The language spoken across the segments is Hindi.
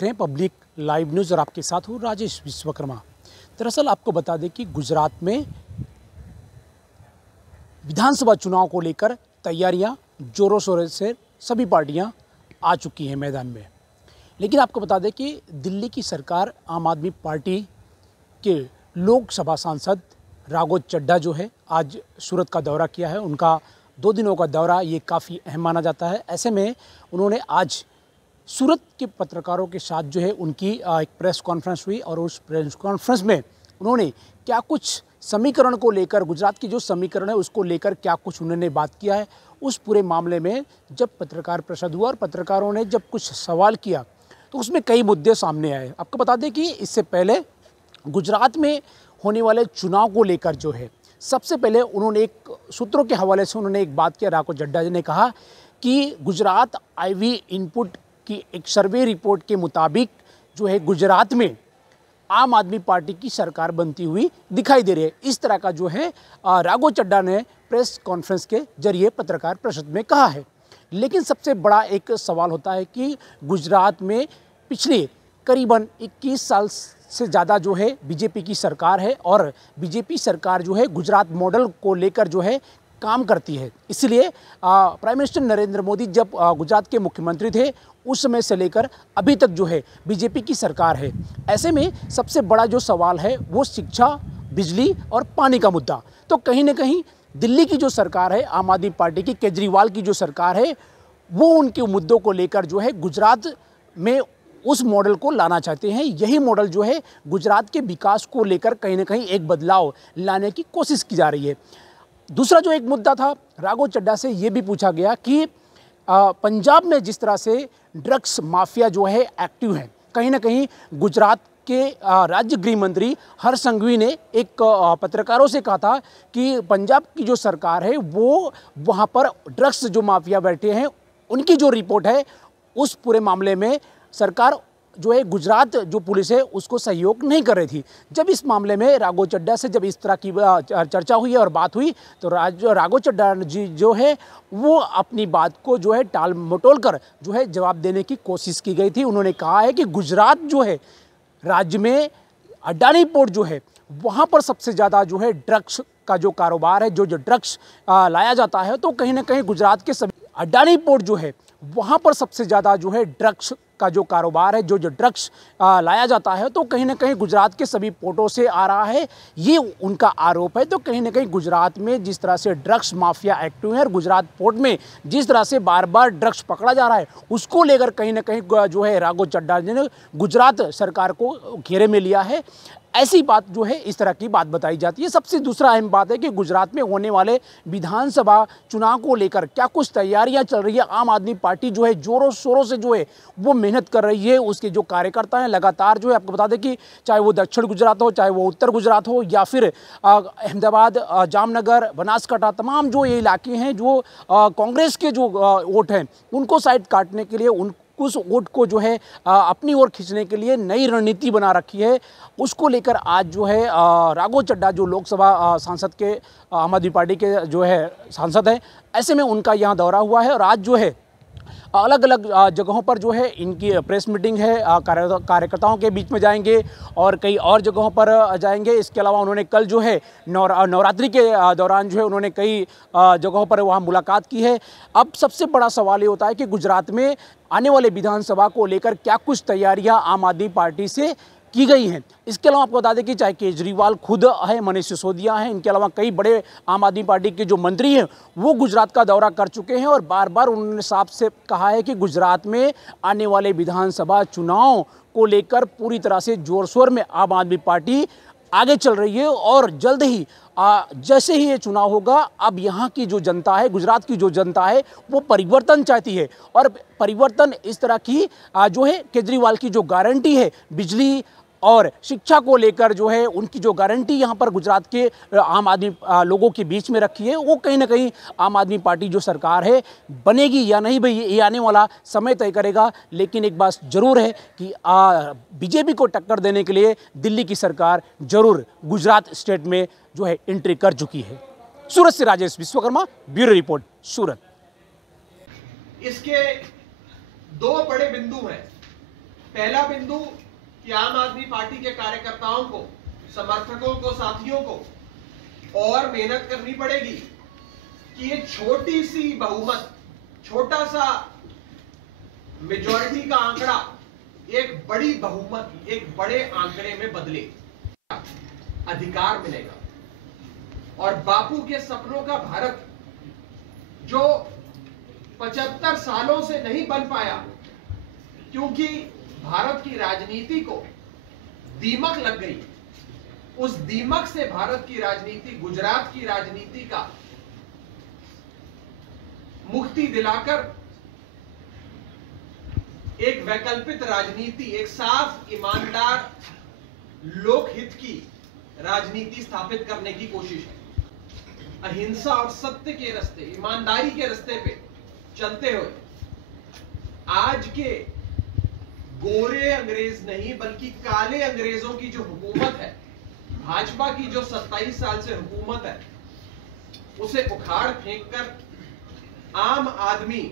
देख रहे हैं पब्लिक लाइव न्यूज़ और आपके साथ हूँ राजेश विश्वकर्मा। दरअसल आपको बता दें कि गुजरात में विधानसभा चुनाव को लेकर तैयारियां जोरों शोरों से सभी पार्टियां आ चुकी हैं मैदान में। लेकिन आपको बता दें कि दिल्ली की सरकार आम आदमी पार्टी के लोकसभा सांसद राघव चड्ढा जो है आज सूरत का दौरा किया है। उनका 2 दिनों का दौरा ये काफ़ी अहम माना जाता है। ऐसे में उन्होंने आज सूरत के पत्रकारों के साथ जो है उनकी एक प्रेस कॉन्फ्रेंस हुई और उस प्रेस कॉन्फ्रेंस में उन्होंने क्या कुछ समीकरण को लेकर, गुजरात की जो समीकरण है उसको लेकर क्या कुछ उन्होंने बात किया है। उस पूरे मामले में जब पत्रकार परिषद हुआ और पत्रकारों ने जब कुछ सवाल किया तो उसमें कई मुद्दे सामने आए। आपको बता दें कि इससे पहले गुजरात में होने वाले चुनाव को लेकर जो है सबसे पहले उन्होंने एक सूत्रों के हवाले से उन्होंने एक बात किया। राघव चड्ढा जी ने कहा कि गुजरात आईवी इनपुट की एक सर्वे रिपोर्ट के मुताबिक जो है गुजरात में आम आदमी पार्टी की सरकार बनती हुई दिखाई दे रही है। इस तरह का जो है राघव चड्ढा ने प्रेस कॉन्फ्रेंस के जरिए पत्रकार परिषद में कहा है। लेकिन सबसे बड़ा एक सवाल होता है कि गुजरात में पिछले करीबन 21 साल से ज़्यादा जो है बीजेपी की सरकार है और बीजेपी सरकार जो है गुजरात मॉडल को लेकर जो है काम करती है। इसलिए प्राइम मिनिस्टर नरेंद्र मोदी जब गुजरात के मुख्यमंत्री थे उस समय से लेकर अभी तक जो है बीजेपी की सरकार है। ऐसे में सबसे बड़ा जो सवाल है वो शिक्षा, बिजली और पानी का मुद्दा। तो कहीं ना कहीं दिल्ली की जो सरकार है, आम आदमी पार्टी की, केजरीवाल की जो सरकार है, वो उनके मुद्दों को लेकर जो है गुजरात में उस मॉडल को लाना चाहते हैं। यही मॉडल जो है गुजरात के विकास को लेकर कहीं ना कहीं एक बदलाव लाने की कोशिश की जा रही है। दूसरा जो एक मुद्दा था, राघव चड्ढा से ये भी पूछा गया कि पंजाब में जिस तरह से ड्रग्स माफिया जो है एक्टिव है, कहीं ना कहीं गुजरात के राज्य गृह मंत्री हर्ष संघवी ने एक पत्रकारों से कहा था कि पंजाब की जो सरकार है वो वहाँ पर ड्रग्स जो माफिया बैठे हैं उनकी जो रिपोर्ट है उस पूरे मामले में सरकार जो है गुजरात जो पुलिस है उसको सहयोग नहीं कर रही थी। जब इस मामले में राघव चड्ढा से जब इस तरह की चर्चा हुई और बात हुई तो राघव चड्ढा जी जो है वो अपनी बात को जो है टाल मटोल कर जो है जवाब देने की कोशिश की गई थी। उन्होंने कहा है कि गुजरात जो है राज्य में अडानी पोर्ट जो है वहाँ पर सबसे ज़्यादा जो है ड्रग्स का जो कारोबार है, जो ड्रग्स लाया जाता है, तो कहीं ना कहीं गुजरात के सभी अडानी पोर्ट जो है वहाँ पर सबसे ज़्यादा जो है ड्रग्स का जो कारोबार है, जो ड्रग्स लाया जाता है, तो कहीं ना कहीं गुजरात के सभी पोर्टों से आ रहा है, ये उनका आरोप है। तो कहीं ना कहीं गुजरात में जिस तरह से ड्रग्स माफिया एक्टिव है और गुजरात पोर्ट में जिस तरह से बार बार ड्रग्स पकड़ा जा रहा है उसको लेकर कहीं ना कहीं जो है राघव चड्ढा जी ने गुजरात सरकार को घेरे में लिया है। ऐसी बात जो है इस तरह की बात बताई जाती है। सबसे दूसरा अहम बात है कि गुजरात में होने वाले विधानसभा चुनाव को लेकर क्या कुछ तैयारियां चल रही है। आम आदमी पार्टी जो है जोरों शोरों से जो है वो मेहनत कर रही है। उसके जो कार्यकर्ता हैं लगातार जो है, आपको बता दें कि चाहे वो दक्षिण गुजरात हो, चाहे वो उत्तर गुजरात हो या फिर अहमदाबाद, जामनगर, बनासकांठा, तमाम जो ये इलाके हैं जो कांग्रेस के जो वोट हैं उनको साइड काटने के लिए, उस वोट को जो है अपनी ओर खींचने के लिए नई रणनीति बना रखी है। उसको लेकर आज जो है राघव चड्ढा जो लोकसभा सांसद के आम आदमी पार्टी के जो है सांसद हैं, ऐसे में उनका यहाँ दौरा हुआ है और आज जो है अलग अलग जगहों पर जो है इनकी प्रेस मीटिंग है, कार्यकर्ताओं के बीच में जाएंगे और कई और जगहों पर जाएंगे। इसके अलावा उन्होंने कल जो है नवरात्रि के दौरान जो है उन्होंने कई जगहों पर वहाँ मुलाकात की है। अब सबसे बड़ा सवाल ये होता है कि गुजरात में आने वाले विधानसभा को लेकर क्या कुछ तैयारियाँ आम आदमी पार्टी से की गई हैं। इसके अलावा आपको बता दें कि चाहे केजरीवाल खुद है, मनीष सिसोदिया हैं, इनके अलावा कई बड़े आम आदमी पार्टी के जो मंत्री हैं वो गुजरात का दौरा कर चुके हैं और बार बार उन्होंने साफ से कहा है कि गुजरात में आने वाले विधानसभा चुनाव को लेकर पूरी तरह से जोर शोर में आम आदमी पार्टी आगे चल रही है और जल्द ही जैसे ही ये चुनाव होगा अब यहाँ की जो जनता है, गुजरात की जो जनता है वो परिवर्तन चाहती है और परिवर्तन इस तरह की जो है केजरीवाल की जो गारंटी है बिजली और शिक्षा को लेकर जो है उनकी जो गारंटी यहाँ पर गुजरात के आम आदमी लोगों के बीच में रखी है, वो कहीं ना कहीं आम आदमी पार्टी जो सरकार है बनेगी या नहीं भाई ये आने वाला समय तय करेगा। लेकिन एक बात जरूर है कि बीजेपी को टक्कर देने के लिए दिल्ली की सरकार जरूर गुजरात स्टेट में जो है एंट्री कर चुकी है। सूरत से राजेश विश्वकर्मा, ब्यूरो रिपोर्ट, सूरत। इसके 2 बड़े बिंदु हैं। पहला बिंदु कि आम आदमी पार्टी के कार्यकर्ताओं को, समर्थकों को, साथियों को और मेहनत करनी पड़ेगी कि ये छोटी सी बहुमत, छोटा सा मेजॉरिटी का आंकड़ा एक बड़ी बहुमत, एक बड़े आंकड़े में बदले, अधिकार मिलेगा। और बापू के सपनों का भारत जो 75 सालों से नहीं बन पाया क्योंकि भारत की राजनीति को दीमक लग गई, उस दीमक से भारत की राजनीति, गुजरात की राजनीति का मुक्ति दिलाकर एक वैकल्पिक राजनीति, एक साफ, ईमानदार, लोकहित की राजनीति स्थापित करने की कोशिश है। अहिंसा और सत्य के रास्ते, ईमानदारी के रास्ते पे चलते हुए आज के गोरे अंग्रेज नहीं बल्कि काले अंग्रेजों की जो हुकूमत है, भाजपा की जो 27 साल से हुकूमत है, उसे उखाड़ फेंककर आम आदमी,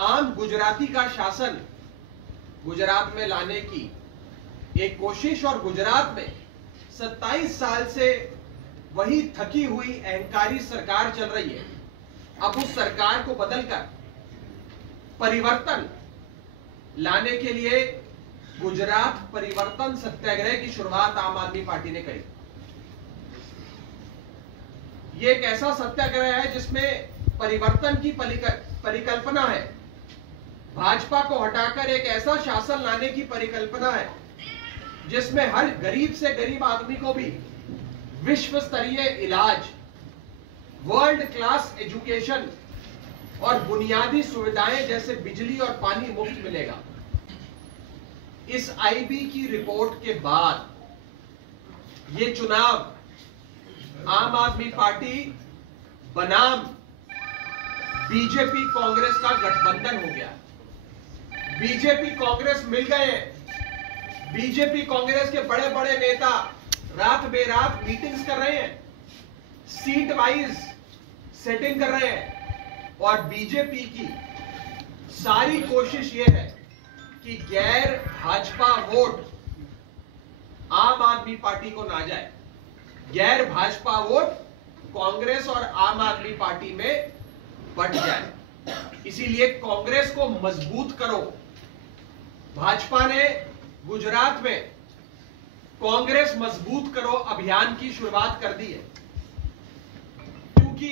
आम गुजराती का शासन गुजरात में लाने की एक कोशिश। और गुजरात में 27 साल से वही थकी हुई अहंकारी सरकार चल रही है। अब उस सरकार को बदलकर परिवर्तन लाने के लिए गुजरात परिवर्तन सत्याग्रह की शुरुआत आम आदमी पार्टी ने करी। ये एक ऐसा सत्याग्रह है जिसमें परिवर्तन की परिकल्पना है, भाजपा को हटाकर एक ऐसा शासन लाने की परिकल्पना है जिसमें हर गरीब से गरीब आदमी को भी विश्व स्तरीय इलाज, वर्ल्ड क्लास एजुकेशन और बुनियादी सुविधाएं जैसे बिजली और पानी मुफ्त मिलेगा। इस आईबी की रिपोर्ट के बाद ये चुनाव आम आदमी पार्टी बनाम बीजेपी कांग्रेस का गठबंधन हो गया। बीजेपी कांग्रेस मिल गए हैं। बीजेपी कांग्रेस के बड़े बड़े नेता रात बेरात मीटिंग्स कर रहे हैं, सीट वाइज सेटिंग कर रहे हैं और बीजेपी की सारी कोशिश यह है कि गैर भाजपा वोट आम आदमी पार्टी को ना जाए, गैर भाजपा वोट कांग्रेस और आम आदमी पार्टी में बट जाए। इसीलिए कांग्रेस को मजबूत करो। भाजपा ने गुजरात में कांग्रेस मजबूत करो अभियान की शुरुआत कर दी है, क्योंकि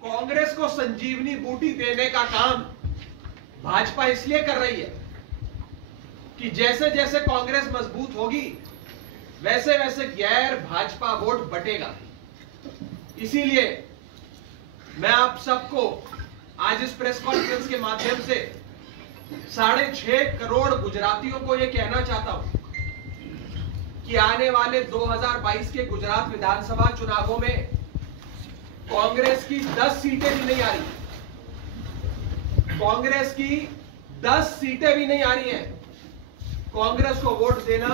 कांग्रेस को संजीवनी बूटी देने का काम भाजपा इसलिए कर रही है कि जैसे जैसे कांग्रेस मजबूत होगी वैसे वैसे गैर भाजपा वोट बटेगा। इसीलिए मैं आप सबको आज इस प्रेस कॉन्फ्रेंस के माध्यम से 6.5 करोड़ गुजरातियों को यह कहना चाहता हूं कि आने वाले 2022 के गुजरात विधानसभा चुनावों में कांग्रेस की 10 सीटें भी नहीं आ रही, कांग्रेस की 10 सीटें भी नहीं आ रही हैं। कांग्रेस को वोट देना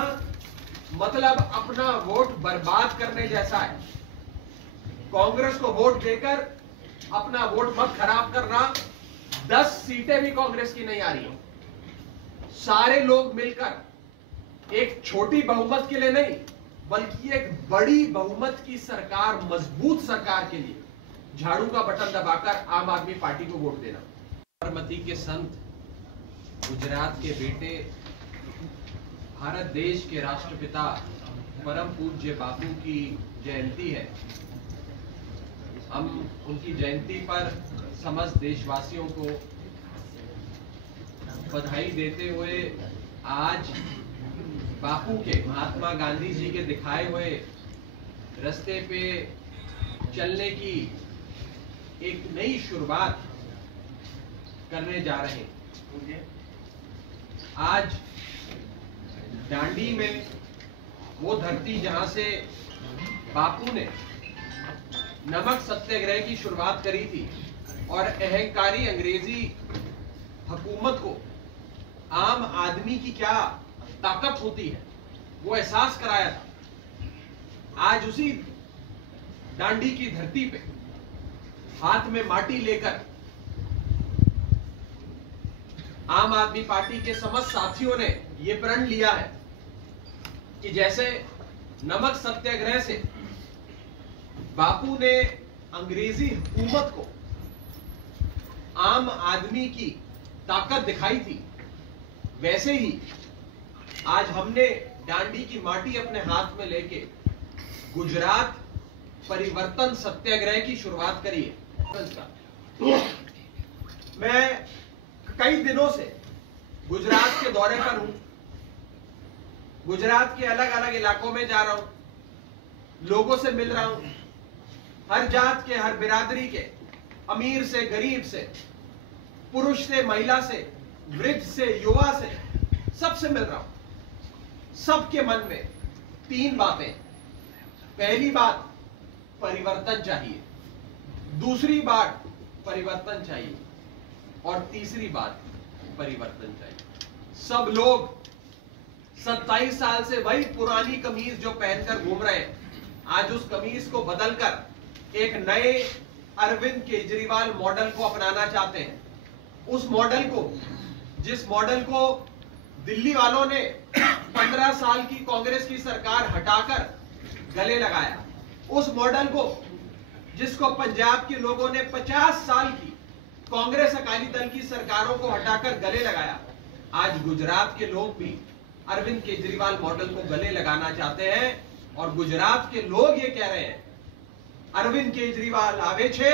मतलब अपना वोट बर्बाद करने जैसा है। कांग्रेस को वोट देकर अपना वोट मत खराब करना। 10 सीटें भी कांग्रेस की नहीं आ रही हैं। सारे लोग मिलकर एक छोटी बहुमत के लिए नहीं बल्कि एक बड़ी बहुमत की सरकार, मजबूत सरकार के लिए झाड़ू का बटन दबाकर आम आदमी पार्टी को वोट देना। साबरमती के संत, गुजरात के बेटे, भारत देश के राष्ट्रपिता परम पूज्य बापू की जयंती है। हम उनकी जयंती पर समस्त देशवासियों को बधाई देते हुए आज बापू के, महात्मा गांधी जी के दिखाए हुए रास्ते पे चलने की एक नई शुरुआत करने जा रहे हैं। आज दांडी में वो धरती जहां से बापू ने नमक सत्याग्रह की शुरुआत करी थी और अहंकारी अंग्रेजी हुकूमत को आम आदमी की क्या ताकत होती है वो एहसास कराया था। आज उसी दांडी की धरती पे हाथ में माटी लेकर आम आदमी पार्टी के समस्त साथियों ने यह प्रण लिया है कि जैसे नमक सत्याग्रह से बापू ने अंग्रेजी हुकूमत को आम आदमी की ताकत दिखाई थी, वैसे ही आज हमने डांडी की माटी अपने हाथ में लेके गुजरात परिवर्तन सत्याग्रह की शुरुआत करी है। मैं कई दिनों से गुजरात के दौरे पर हूं, गुजरात के अलग अलग इलाकों में जा रहा हूं, लोगों से मिल रहा हूं, हर जात के, हर बिरादरी के, अमीर से गरीब से, पुरुष से महिला से, वृद्ध से युवा से, सबसे मिल रहा हूं। सबके मन में तीन बातें। पहली बात, परिवर्तन चाहिए। दूसरी बात, परिवर्तन चाहिए। और तीसरी बात, परिवर्तन चाहिए। सब लोग 27 साल से वही पुरानी कमीज जो पहनकर घूम रहे हैं, आज उस कमीज को बदलकर एक नए अरविंद केजरीवाल मॉडल को अपनाना चाहते हैं। उस मॉडल को, जिस मॉडल को दिल्ली वालों ने 15 साल की कांग्रेस की सरकार हटाकर गले लगाया, उस मॉडल को जिसको पंजाब के लोगों ने 50 साल की कांग्रेस अकाली दल की सरकारों को हटाकर गले लगाया, आज गुजरात के लोग भी अरविंद केजरीवाल मॉडल को गले लगाना चाहते हैं। और गुजरात के लोग ये कह रहे हैं, अरविंद केजरीवाल आवे छे,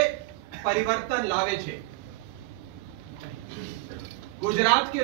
परिवर्तन लावे छे। गुजरात के